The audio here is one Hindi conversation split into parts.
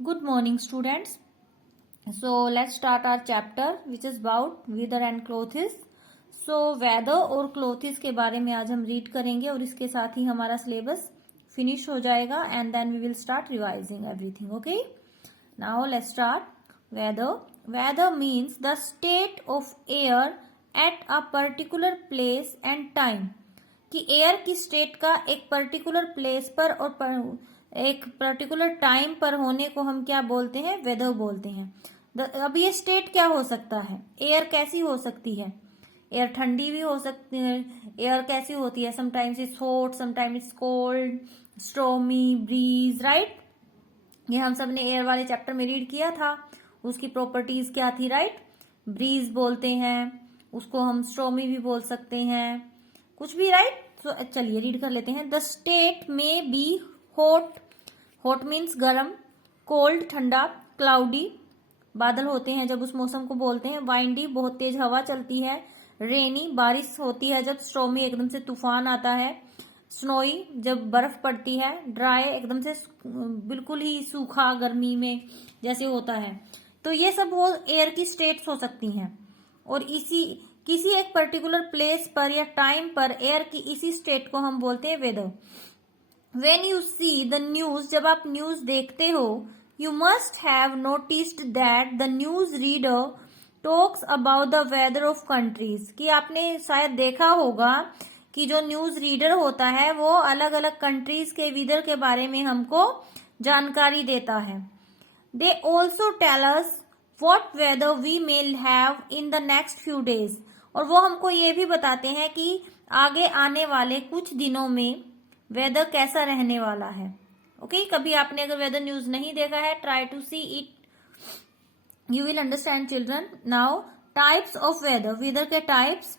Good morning, students. So let's start our chapter which is about weather and clothes. So weather और clothes के बारे में आज हम रीड करेंगे और इसके साथ ही हमारा सिलेबस फिनिश हो जाएगा and then we will start revising everything. Okay? Now let's start. Weather. Weather means the state of air at a particular place and time. कि एयर की स्टेट का एक पर्टिकुलर प्लेस पर और एक पर्टिकुलर टाइम पर होने को हम क्या बोलते हैं? वेदर बोलते हैं। अब ये स्टेट क्या हो सकता है? एयर कैसी हो सकती है? एयर ठंडी भी हो सकती है। एयर कैसी होती है? Sometimes it's hot, sometimes it's cold, stormy, breeze, right. ये हम सब ने एयर वाले चैप्टर में रीड किया था। उसकी प्रॉपर्टीज क्या थी, राइट? ब्रीज बोलते हैं उसको, हम स्टॉर्मी भी बोल सकते हैं, कुछ भी, राइट। तो चलिए रीड कर लेते हैं। द स्टेट में बी हॉट, हॉट मीन्स गर्म, कोल्ड ठंडा, क्लाउडी बादल होते हैं जब उस मौसम को बोलते हैं, वाइंडी बहुत तेज हवा चलती है, रेनी बारिश होती है जब, स्टॉर्मी एकदम से तूफान आता है, स्नोई जब बर्फ पड़ती है, ड्राई एकदम से बिल्कुल ही सूखा गर्मी में जैसे होता है। तो ये सब वो एयर की स्टेट्स हो सकती हैं और किसी एक पर्टिकुलर प्लेस पर या टाइम पर एयर की इसी स्टेट को हम बोलते हैं weather. When you see the news, जब आप न्यूज देखते हो, you must have noticed that the news reader talks about the weather of countries. कि आपने शायद देखा होगा कि जो न्यूज रीडर होता है वो अलग अलग कंट्रीज के वेदर के बारे में हमको जानकारी देता है। They also tell us what weather we may have in the next few days. और वो हमको ये भी बताते हैं कि आगे आने वाले कुछ दिनों में वेदर कैसा रहने वाला है। ओके, कभी आपने अगर वेदर न्यूज नहीं देखा है, try to see it, you will understand children. Now types of weather, weather के types.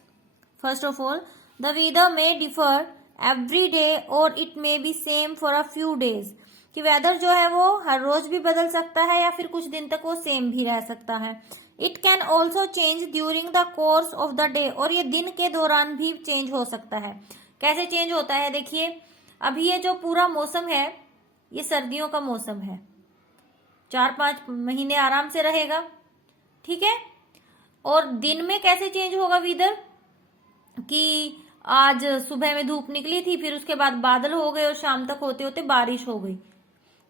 First of all, the weather may differ every day और it may be same for a few days. कि वेदर जो है वो हर रोज भी बदल सकता है या फिर कुछ दिन तक वो सेम भी रह सकता है। It can also change during the course of the day, और ये दिन के दौरान भी चेंज हो सकता है। कैसे चेंज होता है? देखिए, अभी ये जो पूरा मौसम है ये सर्दियों का मौसम है, 4-5 महीने आराम से रहेगा, ठीक है। और दिन में कैसे चेंज होगा वेदर? कि आज सुबह में धूप निकली थी, फिर उसके बाद बादल हो गए और शाम तक होते होते बारिश हो गई।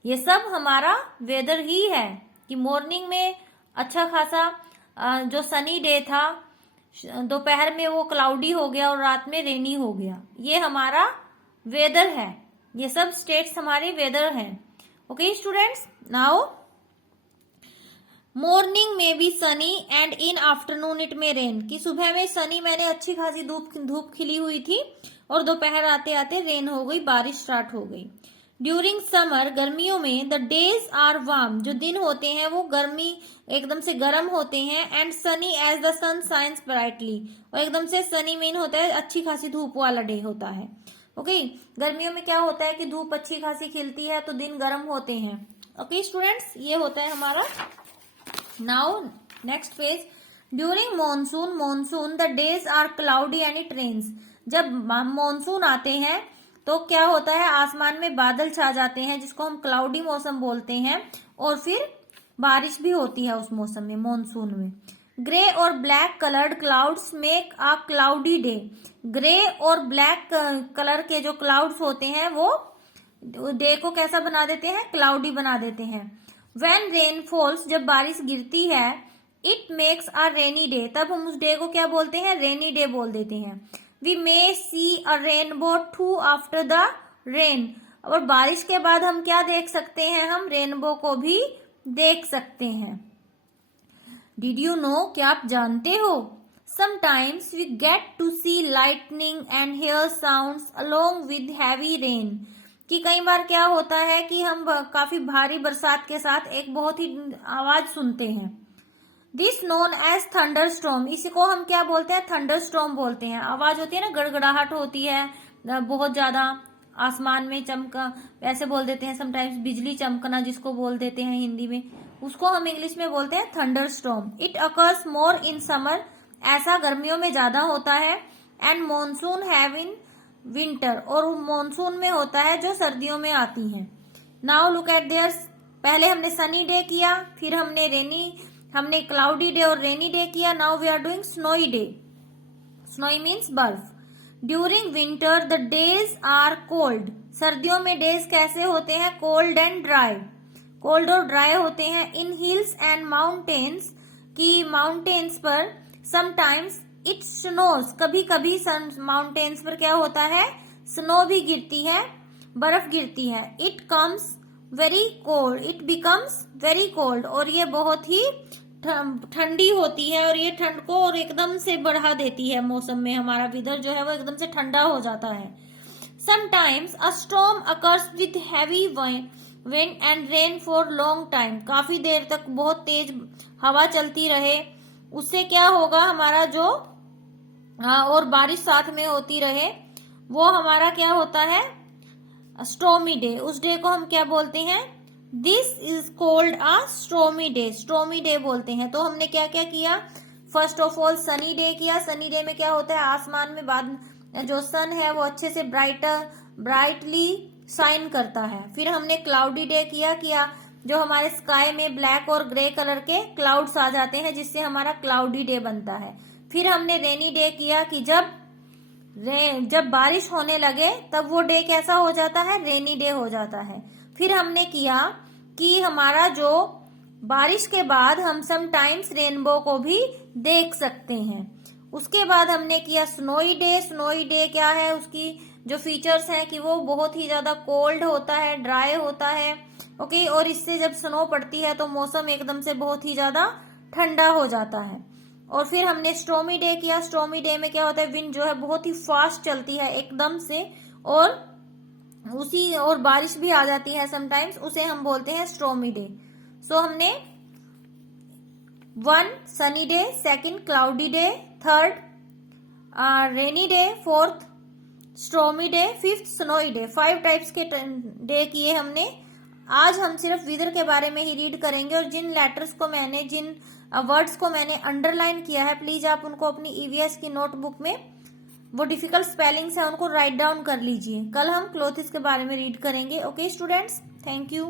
ये सब हमारा वेदर ही है। कि मॉर्निंग में अच्छा खासा जो सनी डे था, दोपहर में वो क्लाउडी हो गया और रात में रेनी हो गया। ये हमारा वेदर है। ये सब स्टेट्स हमारे वेदर हैं। ओके स्टूडेंट्स, नाउ मॉर्निंग में be sunny and in afternoon it may rain. कि सुबह में सनी मैंने अच्छी खासी धूप खिली हुई थी और दोपहर आते आते रेन हो गई, बारिश स्टार्ट हो गई। ड्यूरिंग समर, गर्मियों में, द डेज आर वार्म, जो दिन होते हैं वो गर्मी एकदम से गर्म होते हैं, and sunny as the sun shines brightly, और एकदम से सनी मीन होता है अच्छी खासी धूप वाला डे होता है। ओके, गर्मियों में क्या होता है कि धूप अच्छी खासी खिलती है तो दिन गर्म होते हैं। ओके स्टूडेंट्स, ये होता है हमारा। Now next page, during monsoon, monsoon the days are cloudy and it rains. जब मॉनसून आते हैं तो क्या होता है, आसमान में बादल छा जाते हैं जिसको हम क्लाउडी मौसम बोलते हैं, और फिर बारिश भी होती है उस मौसम में, मॉनसून में। ग्रे और black coloured clouds make a cloudy day. Grey और ब्लैक कलर के जो क्लाउड्स होते हैं वो डे को कैसा बना देते हैं? क्लाउडी बना देते हैं। व्हेन रेन फॉल्स, जब बारिश गिरती है, it makes a rainy day, तब हम उस डे को क्या बोलते हैं? रेनी डे बोल देते हैं। We may see a rainbow too after the rain, और बारिश के बाद हम क्या देख सकते हैं? हम रेनबो को भी देख सकते हैं। डिड यू नो, क्या आप जानते हो? Sometimes we get to see lightning and hear sounds along with heavy rain. कि कई बार क्या होता है कि हम काफी भारी बरसात के साथ एक बहुत ही आवाज सुनते हैं। This known as thunder storm, इसी को हम क्या बोलते हैं? थंडर स्टॉर्म बोलते हैं। आवाज होती है ना, गड़गड़ाहट होती है बहुत ज्यादा, आसमान में चमका, ऐसे बोल देते हैं समटाइम्स, बिजली चमकना जिसको बोल देते हैं हिंदी में, उसको हम इंग्लिश में बोलते हैं thunder storm. It occurs more in summer, ऐसा गर्मियों में ज्यादा होता है, and monsoon have in winter, और मॉनसून में होता है जो सर्दियों में आती है। नाउ लुक एट देयर पहले हमने सनी डे किया, फिर हमने क्लाउडी डे और रेनी डे किया. Now we are doing snowy day. Snowy means बर्फ. During winter the days are cold. सर्दियों में डेज कैसे होते हैं? Cold and dry. कोल्ड और ड्राई होते हैं. इन हिल्स एंड माउंटेन्स, की माउंटेन्स पर समटाइम्स इट स्नोज. कभी कभी माउंटेन्स पर क्या होता है? स्नो भी गिरती है, बर्फ गिरती है. It comes very cold, it becomes very cold. और ये बहुत ही ठंडी होती है और ये ठंड को और एकदम से बढ़ा देती है. मौसम में हमारा वेदर जो है वो एकदम से ठंडा हो जाता है. Sometimes a storm occurs with heavy wind and rain for long time. काफी देर तक बहुत तेज हवा चलती रहे, उससे क्या होगा? हमारा जो और बारिश साथ में होती रहे, वो हमारा क्या होता है? Stormy day. उस डे को हम क्या बोलते हैं? This is called a stormy day. Stormy day बोलते हैं. तो हमने क्या क्या किया? First of all sunny day किया. सनी डे में क्या होता है? आसमान में बाद जो सन है वो अच्छे से ब्राइटली शाइन करता है. फिर हमने क्लाउडी डे किया जो हमारे स्काई में ब्लैक और ग्रे कलर के क्लाउड्स आ जाते हैं, जिससे हमारा क्लाउडी डे बनता है. फिर हमने रेनी डे किया कि जब बारिश होने लगे तब वो डे कैसा हो जाता है? रेनी डे हो जाता है. फिर हमने किया कि हमारा जो बारिश के बाद हम समटाइम्स रेनबो को भी देख सकते हैं. उसके बाद हमने किया स्नोई डे. स्नोई डे क्या है? उसकी जो फीचर्स हैं कि वो बहुत ही ज्यादा कोल्ड होता है, ड्राई होता है. ओके. और इससे जब स्नो पड़ती है तो मौसम एकदम से बहुत ही ज्यादा ठंडा हो जाता है. और फिर हमने स्टॉर्मी डे किया. स्टॉर्मी डे में क्या होता है? विंड जो है बहुत ही फास्ट चलती है एकदम से, और बारिश भी आ जाती है समटाइम्स. उसे हम बोलते हैं स्टॉर्मी डे. सो हमने 1 sunny day, 2 cloudy day, 3 rainy day, 4 stormy day, 5 snowy day. 5 types के डे किए हमने. आज हम सिर्फ वेदर के बारे में ही रीड करेंगे. और जिन वर्ड्स को मैंने अंडरलाइन किया है, प्लीज आप उनको अपनी ईवीएस की नोटबुक में, वो डिफिकल्ट स्पेलिंग्स है उनको राइट डाउन कर लीजिए. कल हम क्लोथिस के बारे में रीड करेंगे. Okay students, thank you.